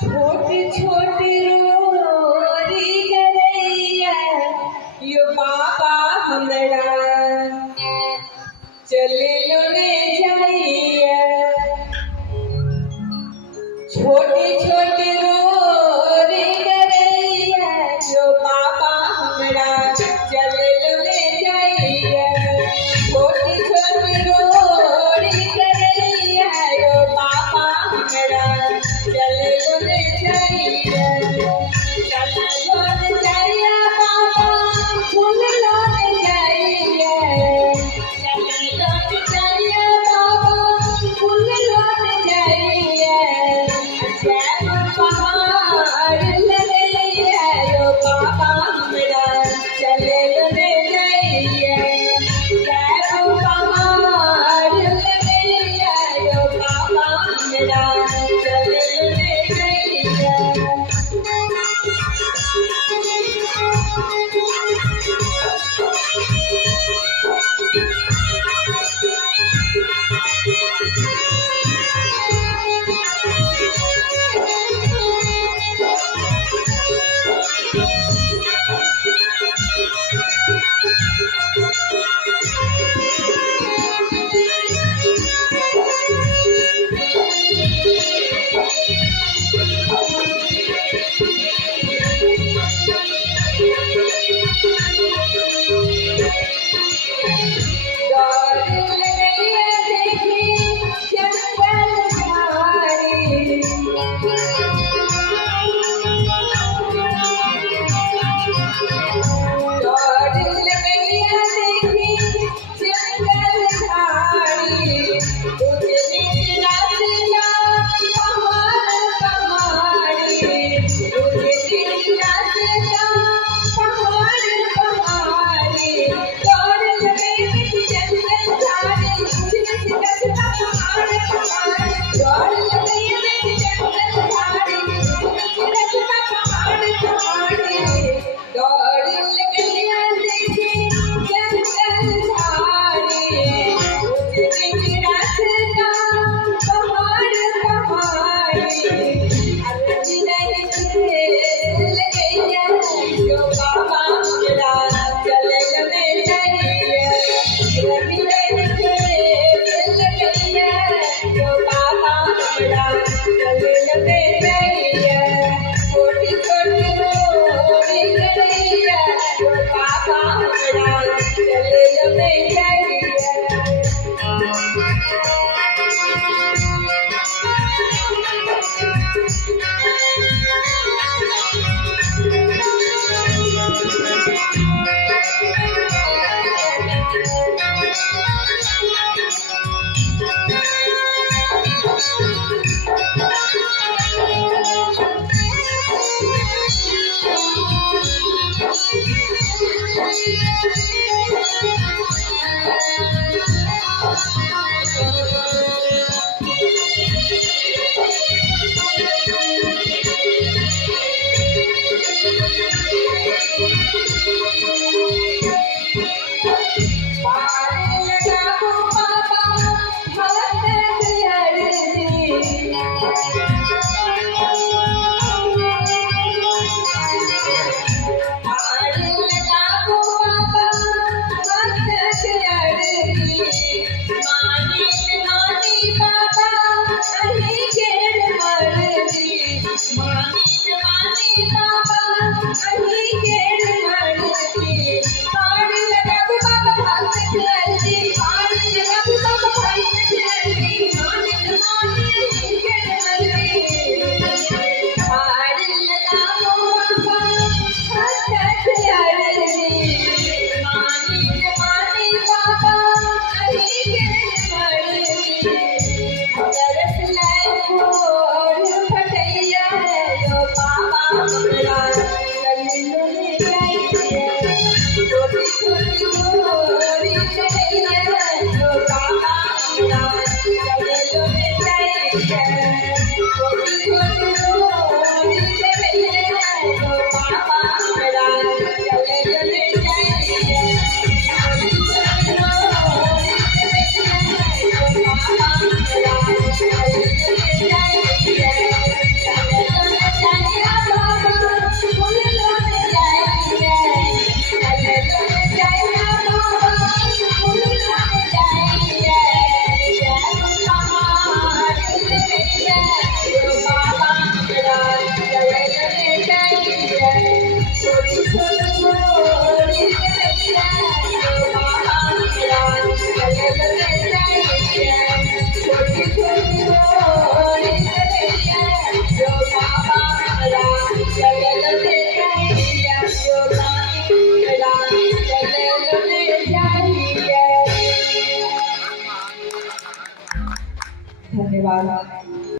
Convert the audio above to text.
छोटी छोटी रोरी गरैया यो बाबा हमरा चले लो ने जाइया। छोटी छोटी रोरी गरैया यो बाबा हमरा चले लो ने जाइया। छोटी छोटी रोरी गरैया यो बाबा हमरा चले लो ने जाइया। चले लो ने जाइया बाबा फूल लो ने जाइया। चले लो ने जाइया बाबा फूल लो ने जाइया। जैन पहाड़ लगैया यो बाबा हमरा चले लो ने जाइया। जैन पहाड़ लगैया यो बाबा हमरा चले लो ने जाइया।